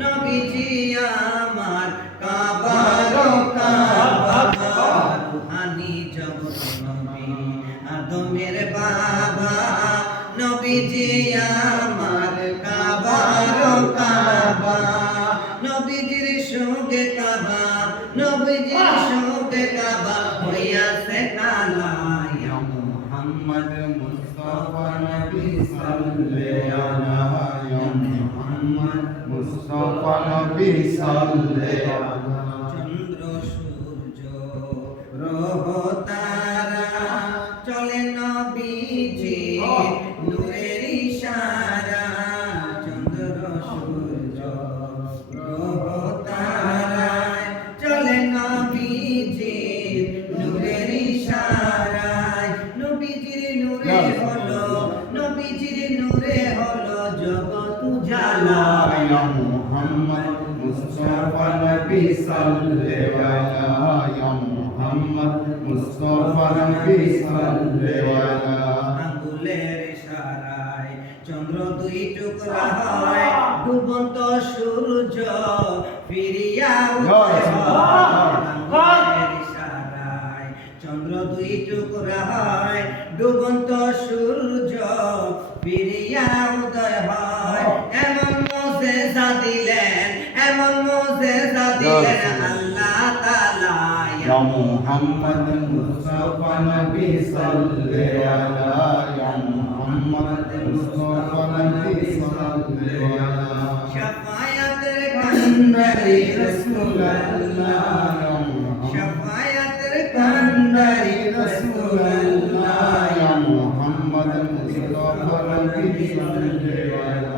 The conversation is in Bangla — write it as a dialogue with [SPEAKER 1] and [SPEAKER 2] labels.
[SPEAKER 1] নবীজি আমার কাবার কাবা রুহানি জগৎ নবী, আদমের বাবা। নবীজি আমার কাবার কাবা। নবীজির সঙ্গে কাবা, নবীজির সঙ্গে কাবা। মুস্তফা উজালা
[SPEAKER 2] ইয়া মুহাম্মদ মুস্তফা নবী সাল্লাল্লাহু ইয়া মুহাম্মদ মুস্তফা নবী সাল্লাল্লাহু
[SPEAKER 1] আঙ্গুলের ইশারায় চন্দ্র দুই টুকরা হয় ডুবন্ত সূর্য ফিরিয়া আঙ্গুলের ইশারায় চন্দ্র দুই টুকরা হয় ডুবন্ত সূর্য ফিরিয়া উদয় হয় মোজেজা দিলেন আল্লাহ তাআলা
[SPEAKER 2] ইয়া মুহাম্মদ মুস্তফা নবী সাল্লাল্লাহু ইয়া মুহাম্মদ মুস্তফা নবী সাল্লাল্লাহু
[SPEAKER 1] শাফায়াতের কান্ডারি রাসূলুল্লাহ
[SPEAKER 2] রাসূলুল্লাহ।
[SPEAKER 1] শাফায়াতের কান্ডারি রাসূলুল্লাহ।
[SPEAKER 2] ইয়া মুহাম্মদ মুস্তফা নবী সাল্লাল্লাহু ইয়া